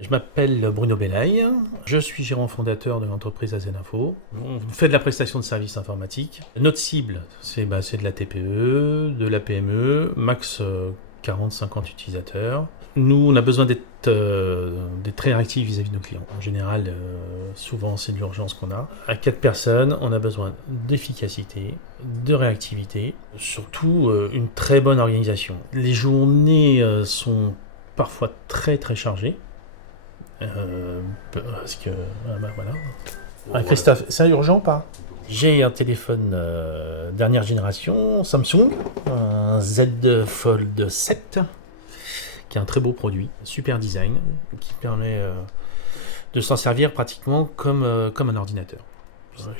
Je m'appelle Bruno Bellaï, je suis gérant fondateur de l'entreprise Azeninfo. On fait de la prestation de services informatiques. Notre cible, c'est de la TPE, de la PME, max 40-50 utilisateurs. Nous, on a besoin d'être très réactifs vis-à-vis de nos clients. En général, souvent, c'est de l'urgence qu'on a. À 4 personnes, on a besoin d'efficacité, de réactivité, surtout une très bonne organisation. Les journées sont parfois très très chargées. Parce que voilà. Christophe, c'est urgent ou pas? J'ai un téléphone dernière génération Samsung, un Z Fold 7, qui est un très beau produit, super design, qui permet de s'en servir pratiquement comme un ordinateur.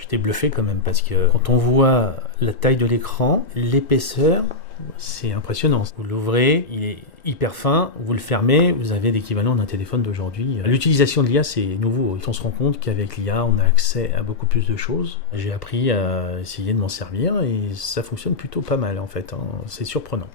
J'étais bluffé quand même parce que quand on voit la taille de l'écran, l'épaisseur, c'est impressionnant. Vous l'ouvrez, il est hyper fin, vous le fermez, vous avez l'équivalent d'un téléphone d'aujourd'hui. L'utilisation de l'IA, c'est nouveau. On se rend compte qu'avec l'IA, on a accès à beaucoup plus de choses. J'ai appris à essayer de m'en servir et ça fonctionne plutôt pas mal en fait. C'est surprenant.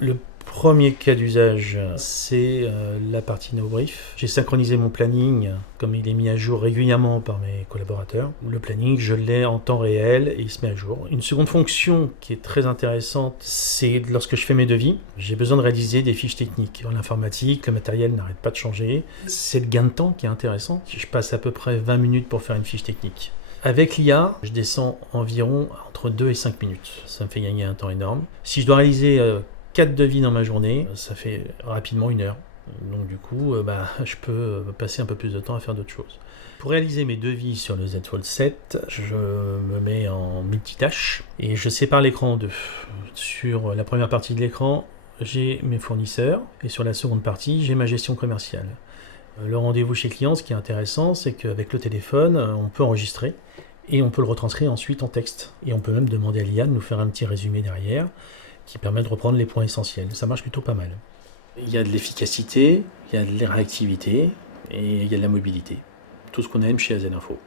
Le premier cas d'usage, c'est la partie NoBrief. J'ai synchronisé mon planning, comme il est mis à jour régulièrement par mes collaborateurs. Le planning, je l'ai en temps réel et il se met à jour. Une seconde fonction qui est très intéressante, c'est lorsque je fais mes devis, j'ai besoin de réaliser des fiches techniques. Dans l'informatique, le matériel n'arrête pas de changer. C'est le gain de temps qui est intéressant. Je passe à peu près 20 minutes pour faire une fiche technique. Avec l'IA, je descends environ entre 2 et 5 minutes. Ça me fait gagner un temps énorme. Si je dois réaliser 4 devis dans ma journée, ça fait rapidement 1 heure. Donc du coup, je peux passer un peu plus de temps à faire d'autres choses. Pour réaliser mes devis sur le Z Fold 7, je me mets en multitâche et je sépare l'écran en deux. Sur la première partie de l'écran, j'ai mes fournisseurs et sur la seconde partie, j'ai ma gestion commerciale. Le rendez-vous chez client, ce qui est intéressant, c'est qu'avec le téléphone, on peut enregistrer et on peut le retranscrire ensuite en texte. Et on peut même demander à l'IA de nous faire un petit résumé derrière qui permet de reprendre les points essentiels. Ça marche plutôt pas mal. Il y a de l'efficacité, il y a de la réactivité et il y a de la mobilité. Tout ce qu'on aime chez Azeninfo.